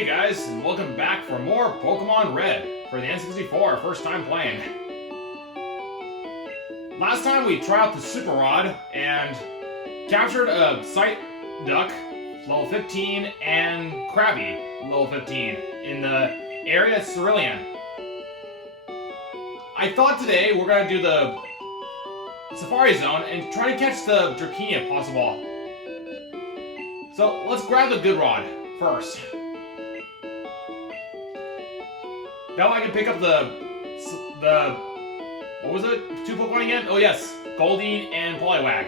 Hey guys, and welcome back for more Pokemon Red for the N64, first time playing. Last time we tried out the Super Rod and captured a Psyduck, level 15, and Krabby, level 15, in the area Cerulean. I thought today we're going to do the Safari Zone and try to catch the Dratini if possible. So let's grab the Good Rod first. Now I can pick up the what was it? Two Pokemon again? Oh yes, Goldeen and Poliwag.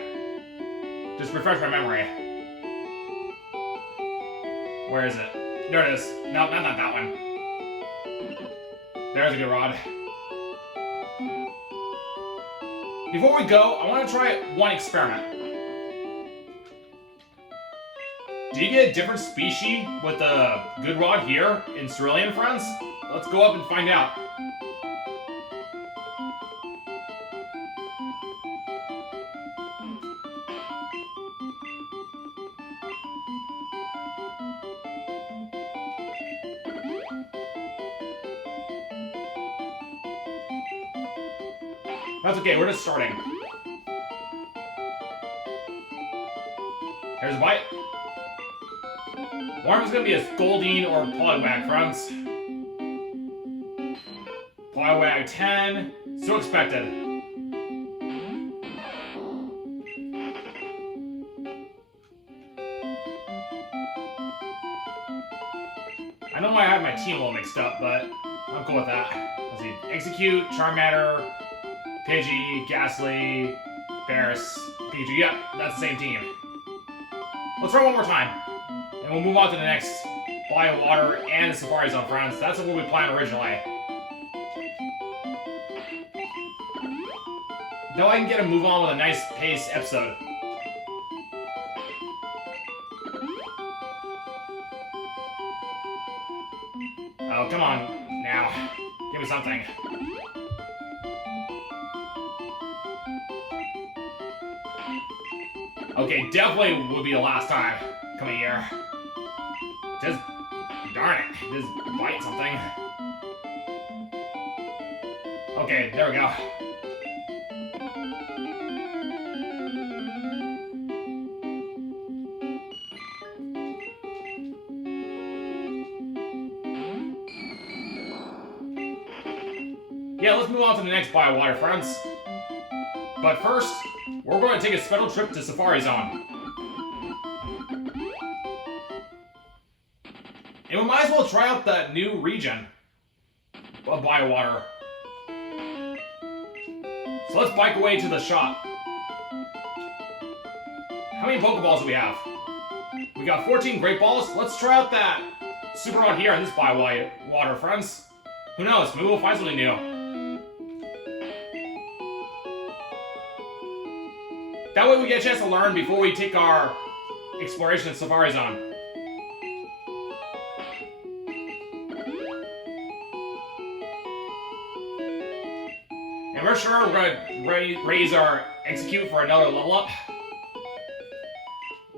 Just refresh my memory. Where is it? There it is. No, not that one. There's a Good Rod. Before we go, I want to try one experiment. Do you get a different species with the Good Rod here in Cerulean, friends? Let's go up and find out. That's okay, we're just starting. Here's a bite. One of them's gonna be a Goldeen or Poliwag, friends. Poliwag 10, so expected. I know I have my team a little mixed up, but I'm cool with that. Let's see, Execute, Charmander, Pidgey, Ghastly, Barris, Pikachu. Yep, that's the same team. Let's try one more time. And we'll move on to the next Body of Water and the Safari Zone, friends. That's what we planned originally. Though I can get a move on with a nice pace episode. Oh, come on, now. Give me something. Okay, definitely would be the last time coming here. Just, darn it, just bite something. Okay, there we go. Yeah, let's move on to the next Body of Water, friends. But first, we're going to take a special trip to Safari Zone. And we might as well try out that new region of Body of Water. So let's bike away to the shop. How many Pokeballs do we have? We got 14 Great Balls. Let's try out that Super Rod here in this Body of Water, friends. Who knows? Maybe we'll find something new. That way we get a chance to learn before we take our exploration at Safari Zone. And we're sure we're going to raise our Execute for another level up.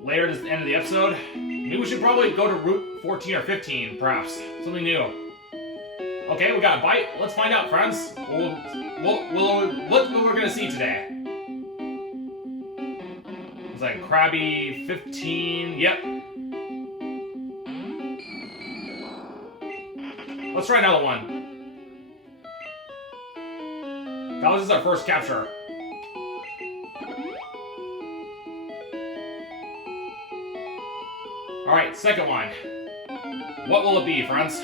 Later at the end of the episode. Maybe we should probably go to Route 14 or 15, perhaps. Something new. Okay, we got a bite. Let's find out, friends. What we're going to see today. It's like Krabby 15. Yep. Let's try another one. That was just our first capture. Alright, second one. What will it be, friends?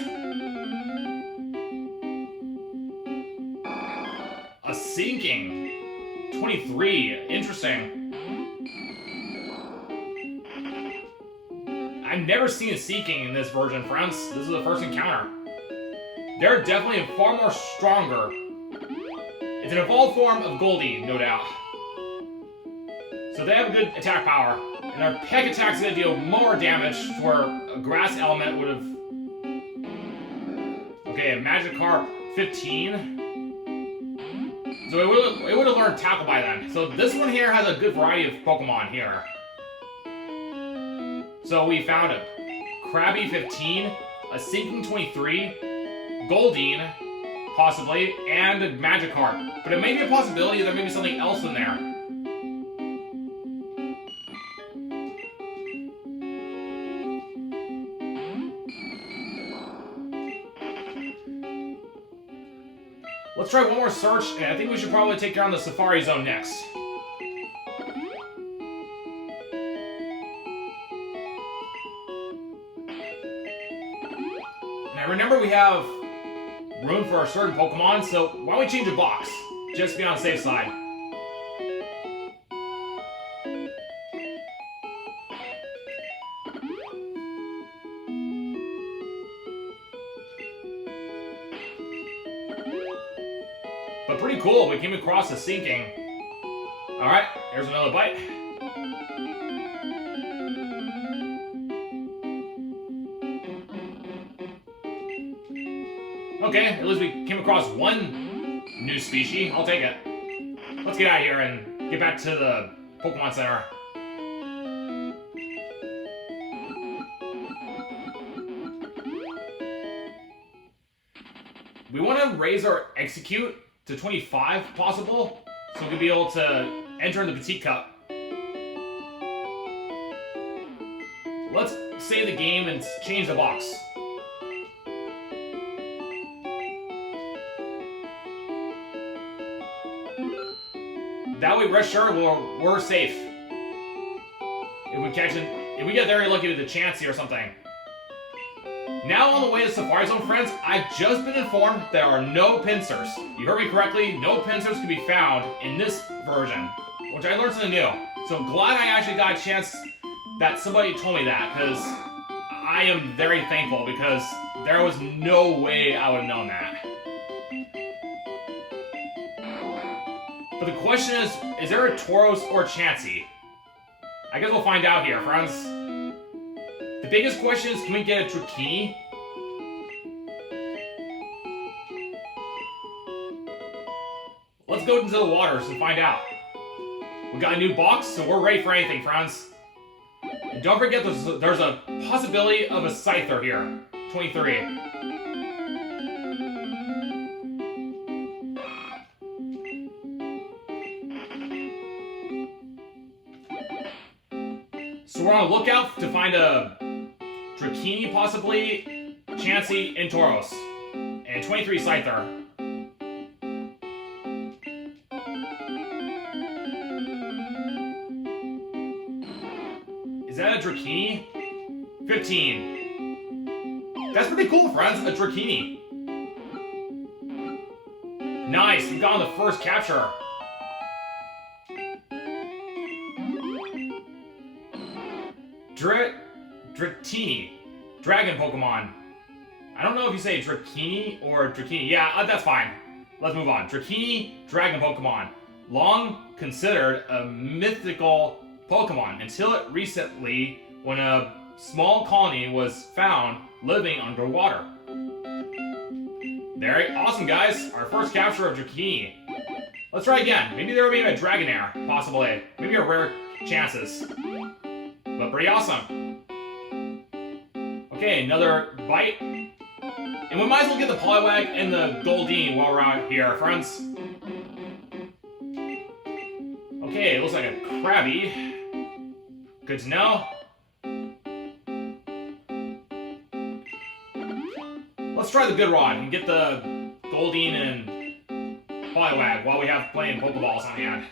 A sinking. 23. Interesting. I've never seen a Seeking in this version, friends. This is the first encounter. They're definitely far more stronger. It's an evolved form of Goldeen, no doubt. So they have a good attack power. And their Peck attack's gonna deal more damage where a Grass Element would have... Okay, a Magikarp 15. So it would have learned Tackle by then. So this one here has a good variety of Pokemon here. So we found a Krabby 15, a Sinking 23, Goldeen, possibly, and a Magikarp. But it may be a possibility there may be something else in there. Let's try one more search, and I think we should probably take care of the Safari Zone next. Now remember we have room for a certain Pokemon, so why don't we change a box? Just to be on the safe side. But pretty cool, we came across a Sinking. Alright, here's another bite. Okay, at least we came across one new species. I'll take it. Let's get out of here and get back to the Pokemon Center. We want to raise our Execute to 25, possible, so we can be able to enter in the Petite Cup. Let's save the game and change the box. That way, rest assured, we're safe. If we get very lucky with the Chansey or something. Now on the way to Safari Zone, friends, I've just been informed there are no pincers. You heard me correctly, no pincers can be found in this version, which I learned something new. So I'm glad I actually got a chance that somebody told me that, because I am very thankful, because there was no way I would have known that. But the question is there a Tauros or Chansey? I guess we'll find out here, friends. The biggest question is, can we get a Dratini? Let's go into the waters and find out. We got a new box, so we're ready for anything, friends. And don't forget, there's a possibility of a Scyther here. 23. So we're on the lookout to find a Dratini, possibly, Chansey, and Tauros. And 23 Scyther. Is that a Dratini? 15. That's pretty cool, friends. A Dratini. Nice. We got on the first capture. Dratini. Dragon Pokemon. I don't know if you say Dratini or Dratini. Yeah, that's fine. Let's move on. Dratini, Dragon Pokemon. Long considered a mythical Pokemon until it recently, when a small colony was found living underwater. Very awesome, guys. Our first capture of Dratini. Let's try again. Maybe there will be a Dragonair, possibly. Maybe a rare chances. But pretty awesome. Okay, another bite. And we might as well get the Poliwag and the Goldeen while we're out here, friends. Okay, it looks like a Krabby. Good to know. Let's try the Good Rod and get the Goldeen and Poliwag while we have playing Pokeballs on hand.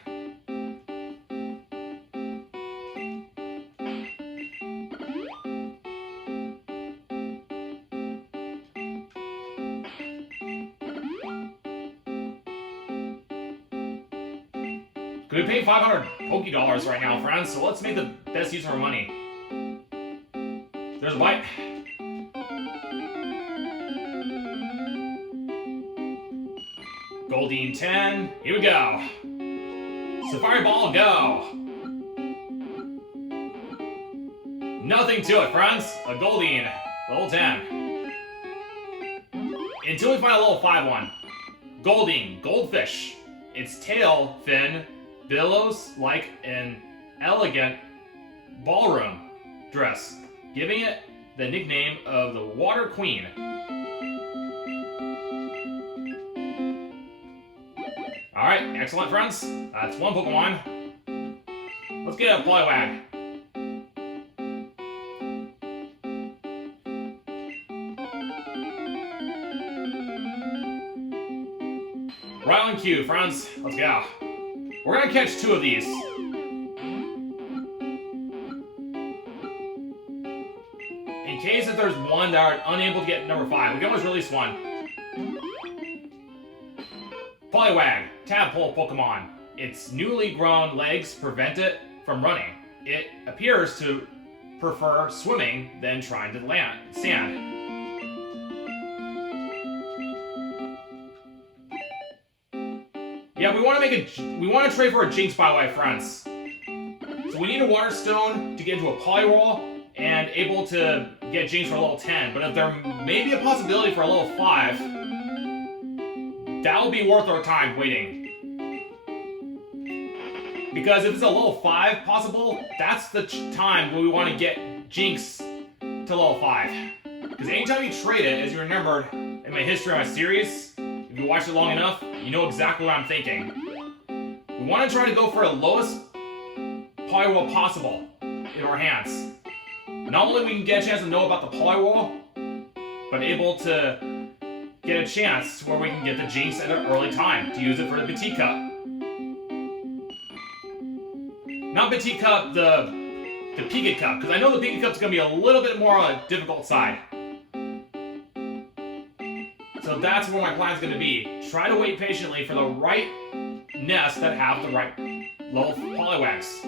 We pay 500 Poké Dollars right now, friends, so let's make the best use of our money. There's a bite. Goldeen 10. Here we go. Safari Ball, go. Nothing to it, friends. A Goldeen. Level 10. Until we find a level 5 one. Goldeen. Goldfish. Its tail fin billows like an elegant ballroom dress, giving it the nickname of the Water Queen. Alright, excellent friends. That's one Pokemon. Let's get a Poliwag. Right on cue, friends. Let's go. We're gonna catch 2 of these. In case if there's one that are unable to get number 5, we can always release one. Poliwag, tadpole Pokemon. Its newly grown legs prevent it from running. It appears to prefer swimming than trying to land sand. Yeah, we want to trade for a Jinx, by the way, friends. So we need a Water Stone to get into a Poliwhirl and able to get Jinx for a level 10. But if there may be a possibility for a level 5, that will be worth our time waiting. Because if it's a level 5 possible, that's the time when we want to get Jinx to level 5. Because anytime you trade it, as you remembered in my history of my series, if you watched it long enough, you know exactly what I'm thinking. We want to try to go for the lowest Poliwhirl possible in our hands. Not only we can get a chance to know about the Poliwhirl, but able to get a chance where we can get the Jinx at an early time to use it for the Beeta Cup. Not Beeta Cup, the Pika Cup, because I know the Pika Cup's going to be a little bit more on a difficult side. So that's where my plan's going to be. Try to wait patiently for the right nests that have the right level Poliwags.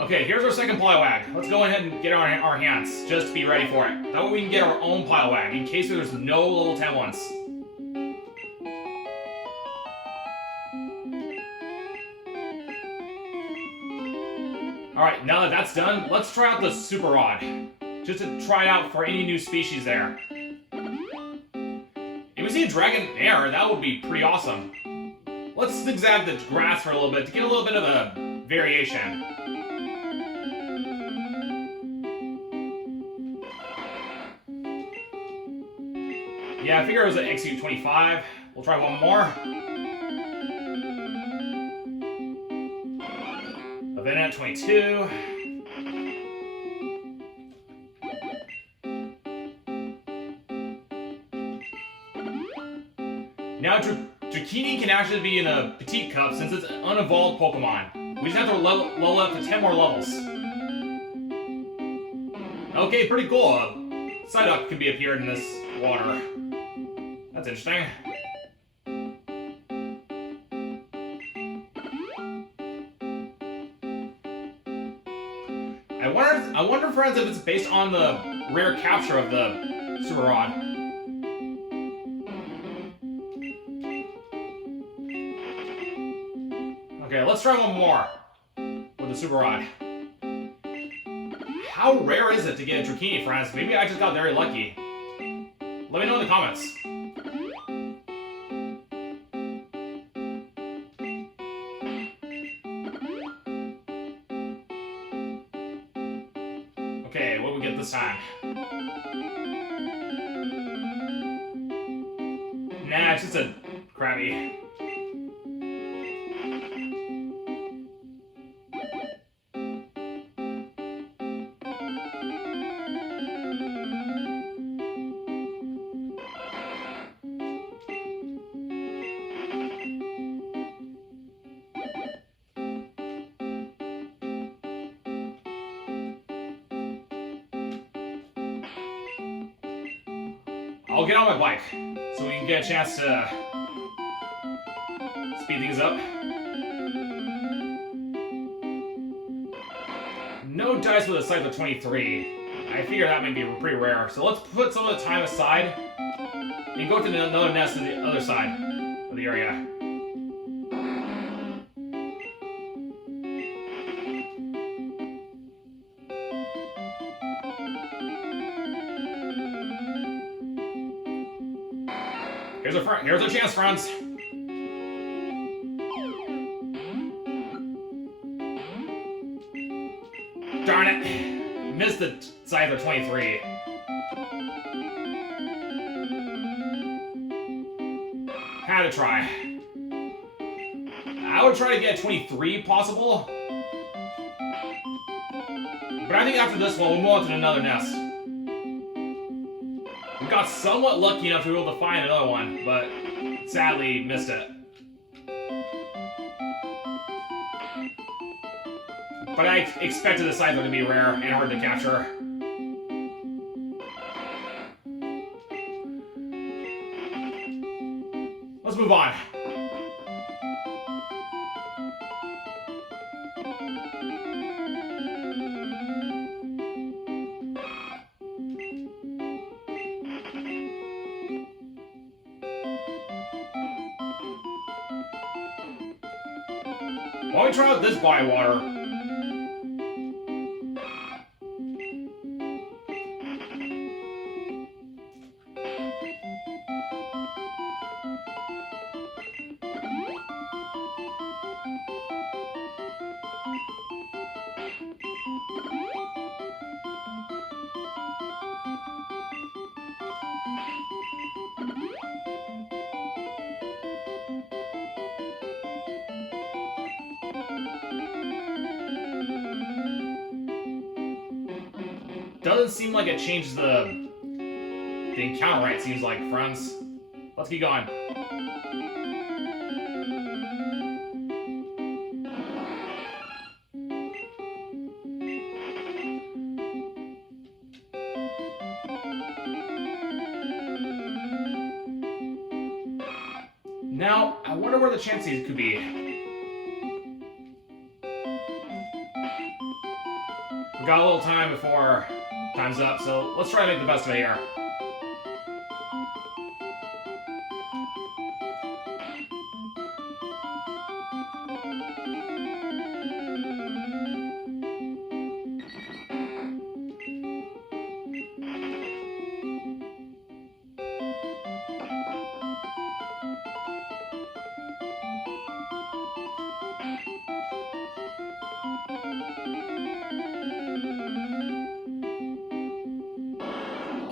Okay, here's our second Poliwag. Let's go ahead and get our hands, just to be ready for it. That way we can get our own Poliwag, in case there's no level 10 ones. Alright, now that that's done, let's try out the Super Rod. Just to try it out for any new species there. If we see a Dragonair, that would be pretty awesome. Let's zigzag the grass for a little bit to get a little bit of a variation. Yeah, I figure it was an Execute 25. We'll try one more. A Venonat 22. Now, Dratini can actually be in a Petite Cup since it's an unevolved Pokemon. We just have to level up to 10 more levels. Okay, pretty cool. Psyduck can be appeared in this water. That's interesting. I wonder, friends, if it's based on the rare capture of the Super Rod. Okay, let's try one more with the Super Rod. How rare is it to get a Dratini, friends? Maybe I just got very lucky. Let me know in the comments. Okay, what do we get this time? Nah, it's just a Krabby. I'll get on my bike so we can get a chance to speed things up. No dice with a cycle of 23. I figure that might be pretty rare. So let's put some of the time aside and go to another nest on the other side of the area. Here's our chance, friends. the Scyther 23. Had to try. I would try to get 23 possible. But I think after this one, we'll move on to another nest. We got somewhat lucky enough to be able to find another one, but sadly missed it. But I expected the Scyther to be rare and hard to capture. Let's move on. Why don't we try out this body of water? Doesn't seem like it changes the encounter, right? It seems like, friends. Let's keep going. Now, I wonder where the chances could be. We got a little time before time's up, so let's try to make the best of it here.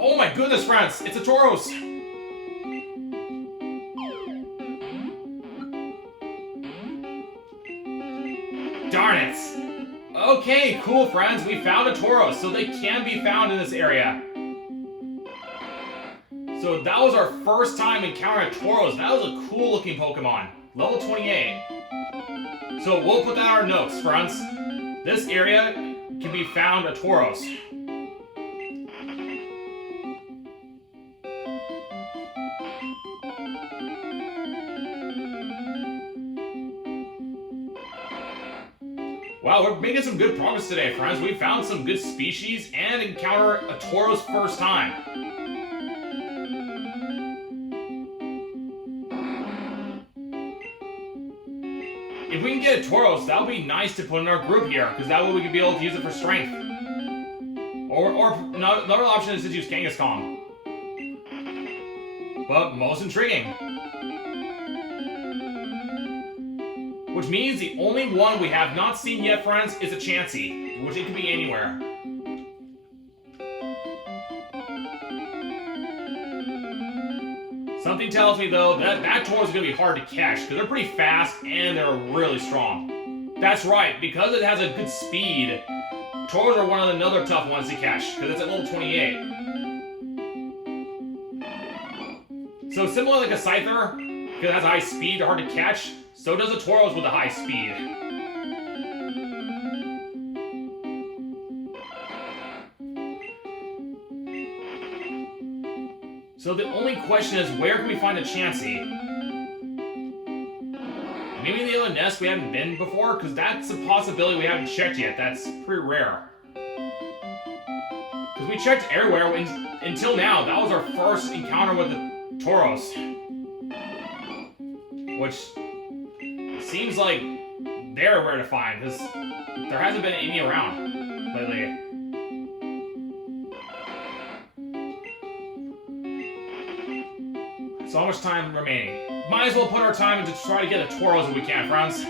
Oh my goodness, friends! It's a Tauros! Darn it! Okay, cool, friends. We found a Tauros, so they can be found in this area. So that was our first time encountering Tauros. That was a cool-looking Pokemon. Level 28. So we'll put that in our notes, friends. This area can be found a Tauros. Wow, we're making some good progress today, friends. We found some good species and encounter a Tauros first time. If we can get a Tauros, that would be nice to put in our group here, because that way we could be able to use it for strength. Or another option is to use Kangaskhan. But most intriguing. Which means the only one we have not seen yet, friends, is a Chansey, which it could be anywhere. Something tells me, though, that Tauros is going to be hard to catch, because they're pretty fast and they're really strong. That's right, because it has a good speed, Tauros are one of another tough ones to catch, because it's at level 28. So similar like a Scyther, because it has high speed, they're hard to catch, so does a Tauros with a high speed. So the only question is, where can we find a Chansey? Maybe the other nest we haven't been before, because that's a possibility we haven't checked yet. That's pretty rare. Because we checked everywhere until now. That was our first encounter with the Tauros. Which seems like they're rare to find, because there hasn't been any around lately. So much time remaining. Might as well put our time into try to get a Tauros if we can, friends.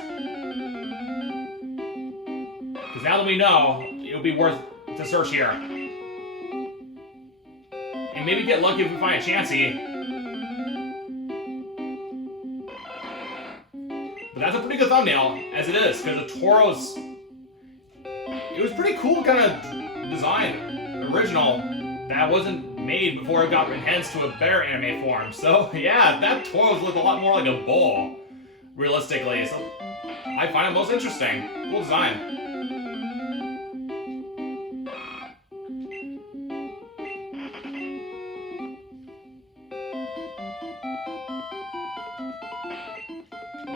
Because now that we know, it'll be worth to search here. And maybe get lucky if we find a Chansey. But that's a pretty good thumbnail, as it is, because the Tauros... It was pretty cool kind of design, original, that wasn't made before it got enhanced to a better anime form. So, yeah, that Tauros looked a lot more like a bull, realistically. So, I find it most interesting. Cool design.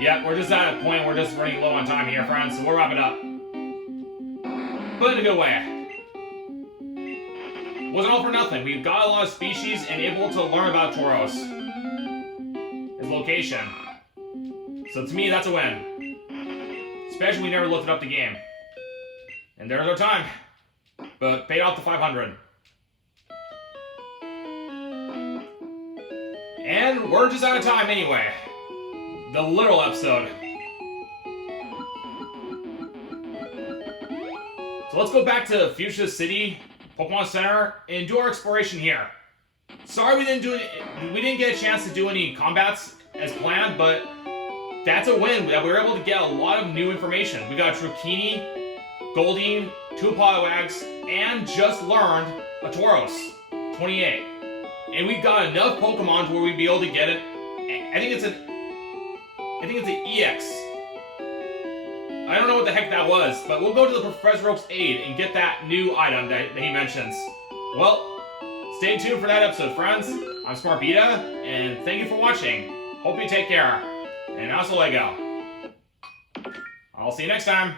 Yeah, we're just at a point we're just running low on time here, friends, so we'll wrap it up. But in a good way. Wasn't all for nothing. We've got a lot of species and able to learn about Tauros. His location. So to me, that's a win. Especially we never looked it up the game. And there's our time. But paid off the 500. And we're just out of time anyway. The literal episode. So let's go back to Fuchsia City, Pokemon Center, and do our exploration here. Sorry we didn't get a chance to do any combats as planned, but that's a win that we were able to get a lot of new information. We got Dratini, Goldeen, 2 Poliwags, and just learned a Tauros, 28. And we've got enough Pokemon to where we'd be able to get it. I think it's an EX. I don't know what the heck that was, but we'll go to the Professor Oak's aid and get that new item that he mentions. Well, stay tuned for that episode, friends. I'm Smart Beeta, and thank you for watching. Hope you take care. And also Lego. I'll see you next time.